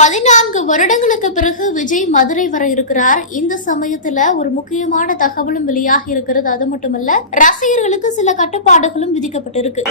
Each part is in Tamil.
பதினான்கு வருடங்களுக்கு பிறகு விஜய் மதுரை வர இருக்கிறார். இந்த சமயத்துல ஒரு முக்கியமான தகவலும் வெளியாகி இருக்கிறது. அது மட்டுமல்ல ரசிகர்களுக்கு சில கட்டுப்பாடுகளும் விதிக்கப்பட்டிருக்கு.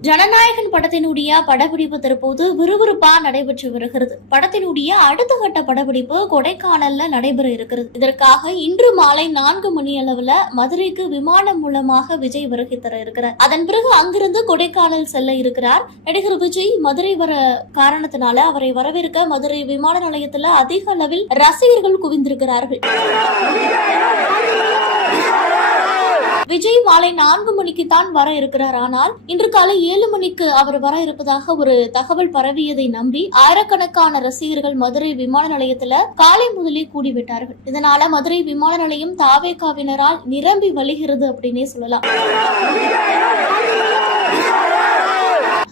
ஜனநாயகன் படத்தினுடைய படப்பிடிப்பு தற்போது விறுவிறுப்பா நடைபெற்று வருகிறது. படத்தினுடைய அடுத்த கட்ட படப்பிடிப்பு கொடைக்கானல்ல நடைபெற இருக்கிறது. இதற்காக இன்று மாலை நான்கு மணி அளவுல மதுரைக்கு விமானம் மூலமாக விஜய் வருகை தர இருக்கிறார். அதன் பிறகு அங்கிருந்து கொடைக்கானல் செல்ல இருக்கிறார். நடிகர் விஜய் மதுரை வர காரணத்தினால அவரை வரவேற்க மதுரை விமான நிலையத்துல அதிக அளவில் ரசிகர்கள் குவிந்திருக்கிறார்கள். விஜய் மாலை நான்கு மணிக்கு தான் வர இருக்கிறார். ஆனால் இன்று காலை ஏழு மணிக்கு அவர் வர இருப்பதாக ஒரு தகவல் பரவியதை நம்பி ஆயிரக்கணக்கான ரசிகர்கள் மதுரை விமான நிலையத்துல காலை முதலே கூடிவிட்டார்கள். இதனால மதுரை விமான நிலையம் தாவேகாவினரால் நிரம்பி வழிகிறது அப்படின்னே சொல்லலாம்.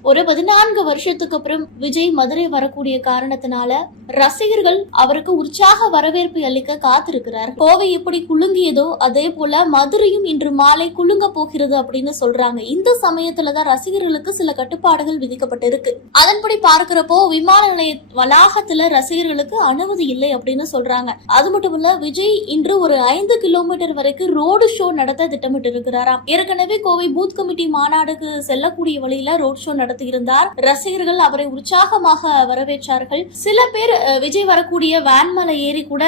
ஒரு பதினான்கு வருஷத்துக்கு அப்புறம் விஜய் மதுரை வரக்கூடிய காரணத்தினால ரசிகர்கள் அவருக்கு உற்சாக வரவேற்பு அளிக்க காத்திருக்கிறார். கோவை எப்படி குலுங்கியதோ அதே போல மதுரையும் இன்று மாலை குலுங்க போகிறது அப்படின்னு சொல்றாங்க. இந்த சமயத்துலதான் ரசிகர்களுக்கு சில கட்டுப்பாடுகள் விதிக்கப்பட்டிருக்கு. அதன்படி பார்க்கிறப்போ விமான நிலைய வளாகத்துல ரசிகர்களுக்கு அனுமதி இல்லை அப்படின்னு சொல்றாங்க. அது மட்டும் இல்ல விஜய் இன்று ஒரு ஐந்து கிலோமீட்டர் வரைக்கும் ரோடு ஷோ நடத்த திட்டமிட்டு இருக்கிறாராம் ஏற்கனவே கோவை பூத் கமிட்டி மாநாடுக்கு செல்லக்கூடிய வழியில ரோட் ஷோ நடத்தியிருந்தார் ரசிகர்கள் அவரை உற்சாகமாக வரவேற்றார்கள். சில பேர் விஜய் வரக்கூடிய வேன் மலை ஏறி கூட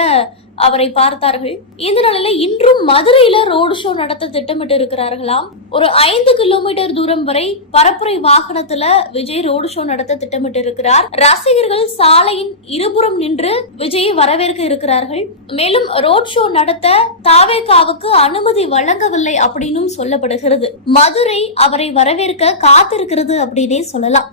அவரை பார்த்தார்கள். இந்த நிலையில இன்றும் மதுரையில ரோடு ஷோ நடத்த திட்டமிட்டு இருக்கிறார்களாம் ஒரு ஐந்து கிலோமீட்டர் தூரம் வரை பரப்புரை வாகனத்துல விஜய் ரோடு ஷோ நடத்த திட்டமிட்டு இருக்கிறார் ரசிகர்கள் சாலையின் இருபுறம் நின்று விஜயை வரவேற்க இருக்கிறார்கள். மேலும் ரோட் ஷோ நடத்த தாவேகாவுக்கு அனுமதி வழங்கவில்லை அப்படின்னும் சொல்லப்படுகிறது. மதுரை அவரை வரவேற்க காத்திருக்கிறது அப்படின்னே சொல்லலாம்.